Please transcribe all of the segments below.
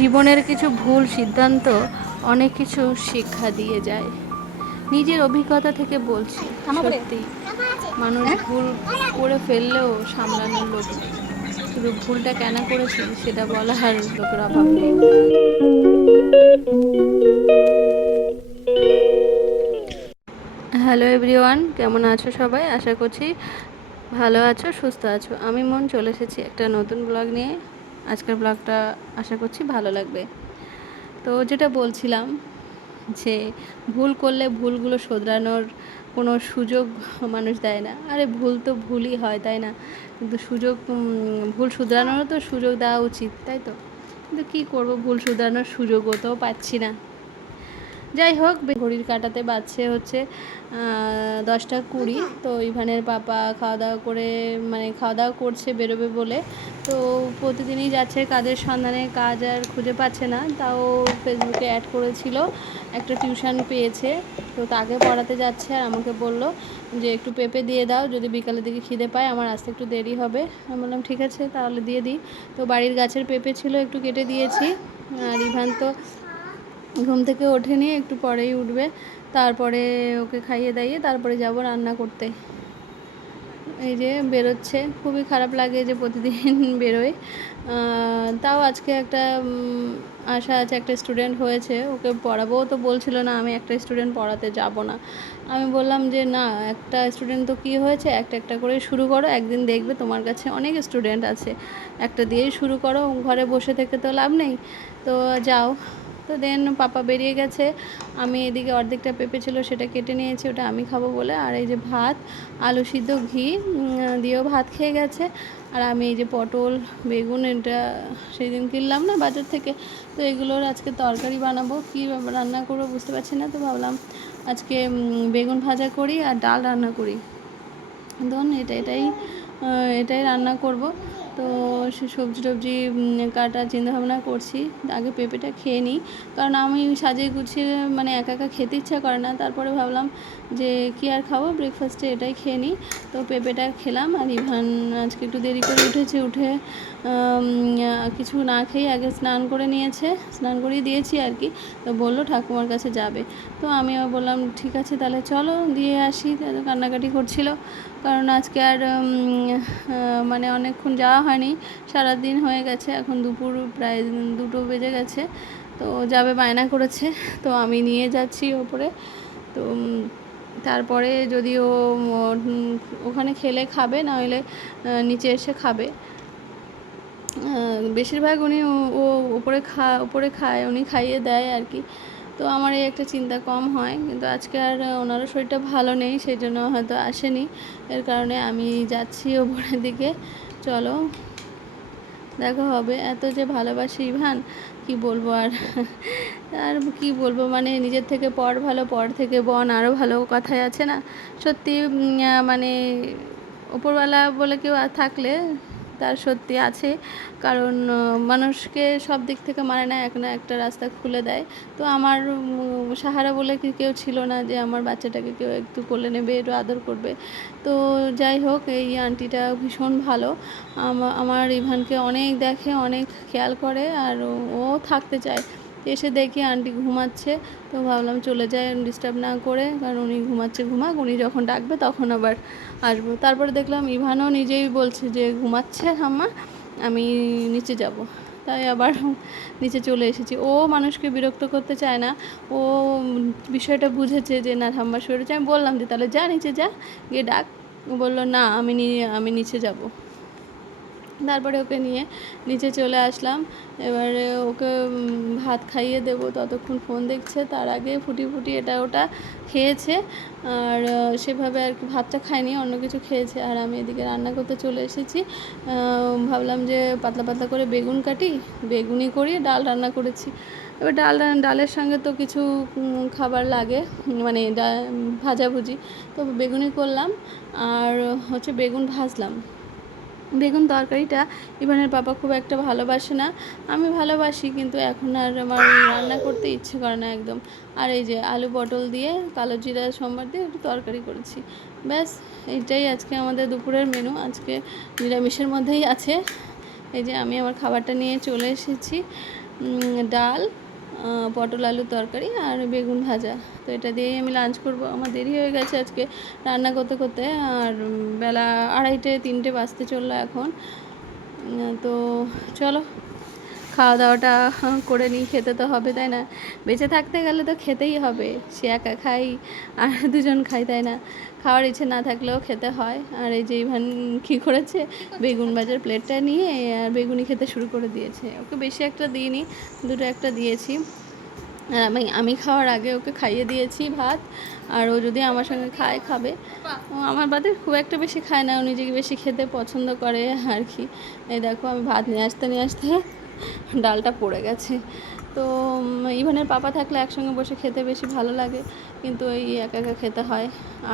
জীবনের কিছু ভুল সিদ্ধান্ত অনেক কিছু শিক্ষা দিয়ে যায়। নিজের অভিজ্ঞতা থেকে বলছি, সত্যি মানুষ ভুল করে ফেললেও সামলানোর লোক নেই, শুধু ভুলটা কেন করেছি সেটা বলার লোকের অভাব নেই। হ্যালো এভরিওয়ান, কেমন আছো সবাই? আশা করছি ভালো আছো, সুস্থ আছো। আমি মন চলে এসেছি একটা নতুন ব্লগ নিয়ে। আজকের ব্লগটা আশা করছি ভালো লাগবে। তো যেটা বলছিলাম যে ভুল করলে ভুলগুলো শোধরানোর কোনো সুযোগ মানুষ দেয় না। আরে ভুল তো ভুলই হয়, তাই না? কিন্তু ভুল শুধরানোরও তো সুযোগ দেওয়া উচিত, তাই তো? কিন্তু কী করবো, ভুল শুধরানোর সুযোগও তো পাচ্ছি না। যাই হোক, ঘড়ির কাঁটাতে বাজছে হচ্ছে 10টা 20। তো ইভানের পাপা খাওয়া দাওয়া করছে বেরোবে বলে। তো প্রতিদিনই যাচ্ছে কাজের সন্ধানে, কাজ আর খুঁজে পাচ্ছে না। তাও ফেসবুকে অ্যাড করেছিল, একটা টিউশন পেয়েছে, তো তাকে পড়াতে যাচ্ছে। আর আমাকে বলল যে একটু পেঁপে দিয়ে দাও, যদি বিকালের দিকে খিদে পায়, আমার আসতে একটু দেরি হবে। আমি বললাম ঠিক আছে, তাহলে দিয়ে দিই। তো বাড়ির গাছের পেঁপে ছিল, একটু কেটে দিয়েছি। আর ইভান তো ঘুম থেকে ওঠেনি, একটু পরেই উঠবে। তারপরে ওকে খাইয়ে দাইয়ে তারপরে যাব রান্না করতে। এই যে বেরোচ্ছে, খুবই খারাপ লাগে যে প্রতিদিন বেরোয়। তাও আজকে একটা আশা আছে, একটা স্টুডেন্ট হয়েছে, ওকে পড়াবো। তো বলছিল না আমি একটা স্টুডেন্ট পড়াতে যাব না। আমি বললাম যে না, একটা স্টুডেন্ট তো কী হয়েছে, একটা একটা করে শুরু করো, একদিন দেখবে তোমার কাছে অনেক স্টুডেন্ট আছে, একটা দিয়েই শুরু করো, ঘরে বসে থেকে তো লাভ নেই। তো যাও। তো দেন পাপা বেরিয়ে গেছে। আমি এদিকে অর্ধেকটা পেঁপে ছিল, সেটা কেটে নিয়েছি, ওটা আমি খাবো বলে। আর এই যে ভাত, আলু সিদ্ধ, ঘি দিয়েও ভাত খেয়ে গেছে। আর আমি এই যে পটল বেগুন, এটা সেই দিন কিনলাম না বাজার থেকে, তো এগুলোর আজকে তরকারি বানাবো। কী রান্না করবো বুঝতে পারছি না, তো ভাবলাম আজকে বেগুন ভাজা করি আর ডাল রান্না করি। ধরুন এটাই রান্না করব। তো সে সবজি টবজি কাটার চিন্তাভাবনা করছি। আগে পেঁপেটা খেয়ে নিই, কারণ আমি সাজিয়ে গুছিয়ে একা একা খেতে ইচ্ছা করে না। তারপরে ভাবলাম যে কী আর খাবো, ব্রেকফাস্টে এটাই খেয়ে নিই। তো পেঁপেটা খেলাম। আর ইভান আজকে একটু দেরি করে উঠেছে, উঠে কিছু না খেয়ে আগে স্নান করে নিয়েছে, স্নান করিয়ে দিয়েছি আর কি। তো বললো ঠাকুমার কাছে যাবে। তো আমিও বললাম ঠিক আছে তাহলে চলো দিয়ে আসি। কান্নাকাটি করছিল, কারণ আজকে আর অনেকক্ষণ যাওয়া হয়নি, সারাদিন হয়ে গেছে, এখন দুপুর প্রায় 2টো বেজে গেছে। তো যাবে বায়না করেছে, তো আমি নিয়ে যাচ্ছি ওপরে। তো তারপরে যদি ও ওখানে খেলে খাবে, নাহলে নিচে এসে খাবে। বেশিরভাগ ও উপরে খায়, উনি খাইয়ে দেয় আর কি। তো আমার এই একটা চিন্তা কম হয়। কিন্তু আজকে আর ওনারও শরীরটা ভালো নেই, সেই জন্য হয়তো আসেনি। এর কারণে আমি যাচ্ছি ওপরের দিকে। চলো, দেখা হবে। এত যে ভালোবাসি ইভান, কি বলবো আর আর কি বলবো, নিজের থেকে পর ভালো, পর থেকে বন আরও ভালো, কথায় আছে না? সত্যি ওপরওয়ালা বলে কেউ থাকলে তার সত্যি আছে, কারণ মানুষকে সব দিক থেকে মানে না একটা রাস্তা খুলে দেয়। তো আমার সাহারা বলে কেউ ছিল না যে আমার বাচ্চাটাকে কেউ একটু কোলে নেবে, একটু আদর করবে। তো যাই হোক, এই আন্টিটা ভীষণ ভালো, আমার ইভানকে অনেক দেখে, অনেক খেয়াল করে, আর ও থাকতে চায়। এসে দেখি আন্টি ঘুমাচ্ছে, তো ভাবলাম চলে যায় ডিস্টার্ব না করে, কারণ উনি ঘুমাক, উনি যখন ডাকবে তখন আবার আসবো। তারপরে দেখলাম ইভানও নিজেই বলছে যে ঘুমাচ্ছে ঠাম্মা, আমি নিচে যাব। তাই আবার নিচে চলে এসেছি। ও মানুষকে বিরক্ত করতে চায় না, ও বিষয়টা বুঝেছে যে না ঠাম্মার শরীর হচ্ছে। আমি বললাম যে তাহলে যা নিচে যা, গিয়ে ডাক। ও বললো না, আমি নিচে যাব। তারপরে ওকে নিয়ে নিচে চলে আসলাম। এবারে ওকে ভাত খাইয়ে দেবো, ততক্ষণ ফোন দেখছে। তার আগে ফুটি এটা ওটা খেয়েছে, আর সেভাবে আর কি ভাতটা খায়নি, অন্য কিছু খেয়েছে। আর আমি এদিকে রান্না করতে চলে এসেছি। ভাবলাম যে পাতলা পাতলা করে বেগুন কাটি, বেগুনি করি, ডাল রান্না করেছি। এবার ডালের সঙ্গে তো কিছু খাবার লাগে, ভাজাভুজি। তো বেগুনি করলাম, আর হচ্ছে বেগুন ভাজলাম। বেগুন তরকারিটা ইভানের পাপা খুব একটা ভালোবাসে না, আমি ভালোবাসি, কিন্তু এখন আর আমার রান্না করতে ইচ্ছে করে না একদম। আর এই যে আলু পটল দিয়ে কালো জিরা সোমবার দিয়ে একটু তরকারি করেছি, ব্যাস। এইটাই আজকে আমাদের দুপুরের মেনু, আজকে নিরামিষের মধ্যেই আছে। এই যে আমি আমার খাবারটা নিয়ে চলে এসেছি। ডাল, পটল আলুর তরকারি আর বেগুন ভাজা। তো এটা দিয়েই আমি লাঞ্চ করব। আমার দেরি হয়ে গেছে আজকে রান্না করতে করতে, আর বেলা 2:30-3টে বাজতে চললো এখন। তো চলো খাওয়া দাওয়াটা করে নিই, খেতে তো হবে তাই না? বেঁচে থাকতে গেলে তো খেতেই হবে। সে একা খাই আর দুজন খাই তাই না? খাওয়ার ইচ্ছে না থাকলেও খেতে হয়। আর এই যে ইভান কী করেছে, বেগুন ভাজার প্লেটটা নিয়ে আর বেগুনি খেতে শুরু করে দিয়েছে। ওকে বেশি একটা দিইনি, দুটো একটা দিয়েছি। আর আমি খাওয়ার আগে ওকে খাইয়ে দিয়েছি ভাত। আর ও যদি আমার সঙ্গে খাবে। ও আমার বাদে খুব একটা বেশি খায় না, ও নিজেকে বেশি খেতে পছন্দ করে আর কি। এই দেখো আমি ভাত নিয়ে আসতে ডালটা পড়ে গেছে। তো ইভানের পাপা থাকলে একসঙ্গে বসে খেতে বেশি ভালো লাগে, কিন্তু এই একা একা খেতে হয়।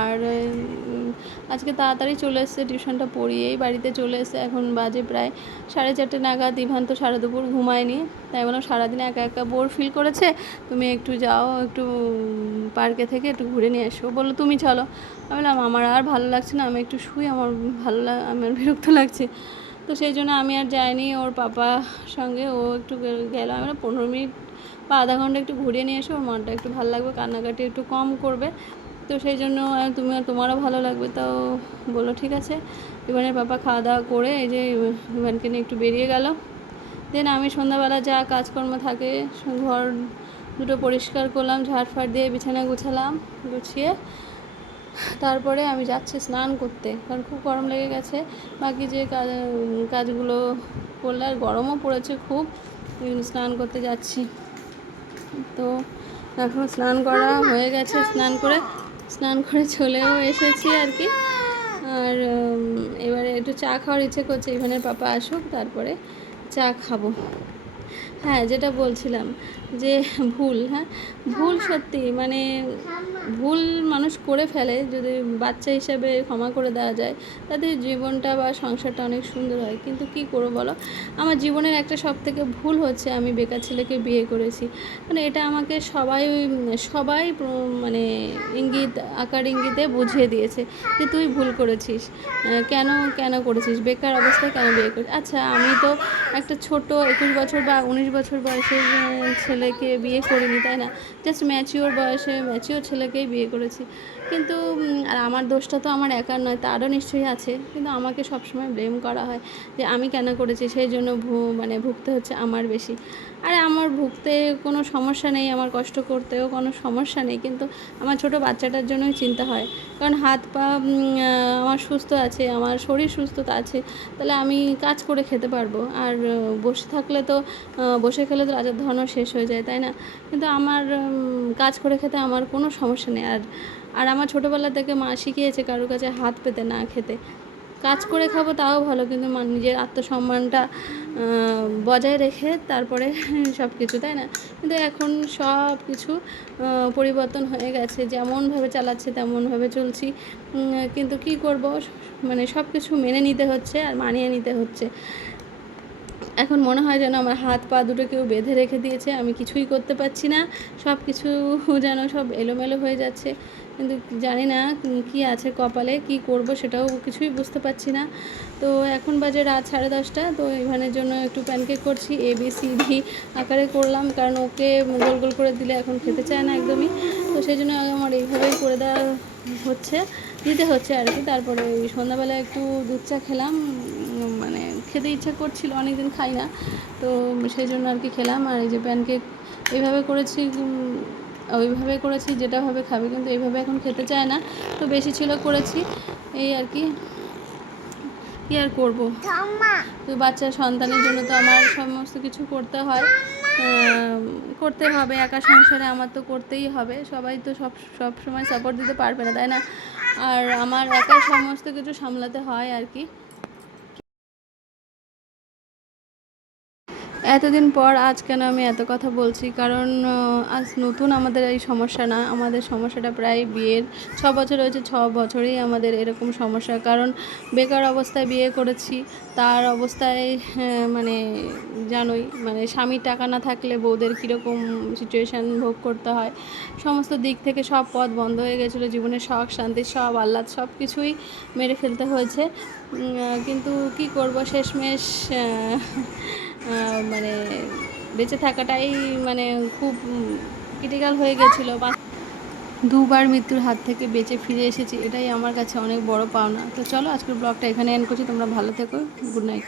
আর আজকে তাড়াতাড়ি চলে এসছে, টিউশনটা পড়িয়েই বাড়িতে চলে এসে এখন বাজে প্রায় 4:30 নাগাদ। ইভান তো সারা দুপুর ঘুমায়নি, তাই বললাম সারাদিন একা একা বোর ফিল করেছে, তুমি একটু যাও, একটু পার্কে থেকে একটু ঘুরে নিয়ে এসো। বললো তুমি চলো। আমি বললাম আমার আর ভালো লাগছে না, আমি একটু শুই, আমার বিরক্ত লাগছে। তো সেই জন্য আমি আর যাইনি ওর পাপা সঙ্গে। ও একটু গেল, আমি 15 মিনিট বা আধা ঘন্টা একটু ঘুরিয়ে নিয়ে এসো, ওর মনটা একটু ভালো লাগবে, কান্নাকাটি একটু কম করবে। তো সেই জন্য তোমারও ভালো লাগবে। তো বললো ঠিক আছে। ইভানের পাপা খাওয়া দাওয়া করে এই যে ইভানকে নিয়ে একটু বেরিয়ে গেল। দেন আমি সন্ধ্যাবেলা যা কাজকর্ম থাকে, ঘর দুটো পরিষ্কার করলাম, ঝাড়ফাড় দিয়ে বিছানা গুছিয়ে তারপরে আমি যাচ্ছি স্নান করতে, কারণ খুব গরম লেগে গেছে। বাকি যে কাজগুলো করলে, আর গরমও পড়েছে খুব, স্নান করতে যাচ্ছি। তো এখন স্নান করা হয়ে গেছে, স্নান করে চলেও এসেছি আর কি। আর এবারে একটু চা খাওয়ার ইচ্ছে করছে, ইভানের পাপা আসুক তারপরে চা খাবো। হ্যাঁ, যেটা বলছিলাম যে ভুল সত্যি, মানে ভুল মানুষ করে ফেলে, যদি বাচ্চা হিসাবে ক্ষমা করে দেওয়া যায় তাদের জীবনটা বা সংসারটা অনেক সুন্দর হয়। কিন্তু কি করবো বলো, আমার জীবনের একটা সবথেকে ভুল হচ্ছে আমি বেকার ছেলেকে বিয়ে করেছি। মানে এটা আমাকে সবাই মানে আকার ইঙ্গিতে বুঝিয়ে দিয়েছে যে তুই ভুল করেছিস, কেন করেছিস, বেকার অবস্থায় কেন বিয়ে করেছিস। আচ্ছা, আমি তো একটা ছোট 21 বছর বা 19 বছর বয়সের ছেলেকে বিয়ে করিনি তাই না? জাস্ট ম্যাচিওর ছেলেকেই বিয়ে করেছি। কিন্তু আর আমার দোষটা তো আমার একার নয়, তারও নিশ্চয়ই আছে। কিন্তু আমাকে সবসময় ব্লেম করা হয় যে আমি কেন করেছি, সেই জন্য ভুগতে হচ্ছে আমার বেশি। আরে আমার ভুগতে কোনো সমস্যা নেই, আমার কষ্ট করতেও কোনো সমস্যা নেই, কিন্তু আমার ছোট বাচ্চাটার জন্যই চিন্তা হয়। কারণ হাত পা আমার সুস্থ আছে, আমার শরীর সুস্থতা আছে, তাহলে আমি কাজ করে খেতে পারবো। আর বসে খেলে তো রাজার ধনও শেষ হয়ে যায় তাই না? কিন্তু আমার কাজ করে খেতে আমার কোনো সমস্যা নেই। আর আমার ছোটোবেলা থেকে মা শিখিয়েছে কারোর কাছে হাত পেতে না খেতে। কাজ করে খাবো তাও ভালো, কিন্তু নিজের আত্মসম্মানটা বজায় রেখে তারপরে সব কিছু তাই না? কিন্তু এখন সব কিছু পরিবর্তন হয়ে গেছে, যেমনভাবে চালাচ্ছে তেমনভাবে চলছি। কিন্তু কি করব, মানে সব কিছু মেনে নিতে হচ্ছে আর মানিয়ে নিতে হচ্ছে। এখন মনে হয় যেন আমার হাত পা দুটো কেউ বেঁধে রেখে দিয়েছে, আমি কিছুই করতে পারছি না, সব কিছু যেন সব এলোমেলো হয়ে যাচ্ছে। কিন্তু জানি না কি আছে কপালে, কি করব সেটাও কিছুই বুঝতে পারছি না। তো এখন বাজে রাত 10:30। তো ইভানের জন্য একটু প্যানকেক করছি, ABCD আকারে করলাম, কারণ ওকে গোল গোল করে দিলে এখন খেতে চায় না একদমই। তো সেই জন্য আমার এইভাবেই করে দিতে হচ্ছে আর কি। তারপরে ওই সন্ধ্যাবেলা একটু দুধ চা খেলাম, মানে খেতে ইচ্ছা করছিল, অনেকদিন খাই না, তো সেই জন্য আর কি খেলাম। আর এই যে প্যানকেক এইভাবে করেছি যেটাভাবে খাবে, কিন্তু এইভাবে এখন খেতে চায় না, তো বেশি ছিল করেছি এই আর কি আর করবো। তো বাচ্চা সন্তানের জন্য তো আমার সমস্ত কিছু করতে হবে, একা সংসারে আমার তো করতেই হবে। সবাই তো সব সময় সাপোর্ট দিতে পারবে না তাই না? আর আমার একা সমস্ত কিছু সামলাতে হয় আর কি। এতদিন পর আজ কেন আমি এত কথা বলছি, কারণ আজ নতুন আমাদের এই সমস্যা না, আমাদের সমস্যাটা প্রায় বিয়ের 6 বছর হয়েছে, 6 বছরেই আমাদের এরকম সমস্যা। কারণ বেকার অবস্থায় বিয়ে করেছি, তার অবস্থায় মানে জানোই, মানে স্বামীর টাকা না থাকলে বউদের কীরকম সিচুয়েশান ভোগ করতে হয়। সমস্ত দিক থেকে সব পথ বন্ধ হয়ে গেছিলো, জীবনের শখ শান্তি সব আহ্লাদ সব কিছুই মেরে ফেলতে হয়েছে। কিন্তু কি করব, শেষমেশ মানে বেঁচে থাকাটাই মানে খুব ক্রিটিক্যাল হয়ে গেছিলো। দুবার মৃত্যুর হাত থেকে বেঁচে ফিরে এসেছি, এটাই আমার কাছে অনেক বড় পাওনা। তো চলো আজকের ব্লগটা এখানে এন্ড করছি। তোমরা ভালো থেকো। Good night.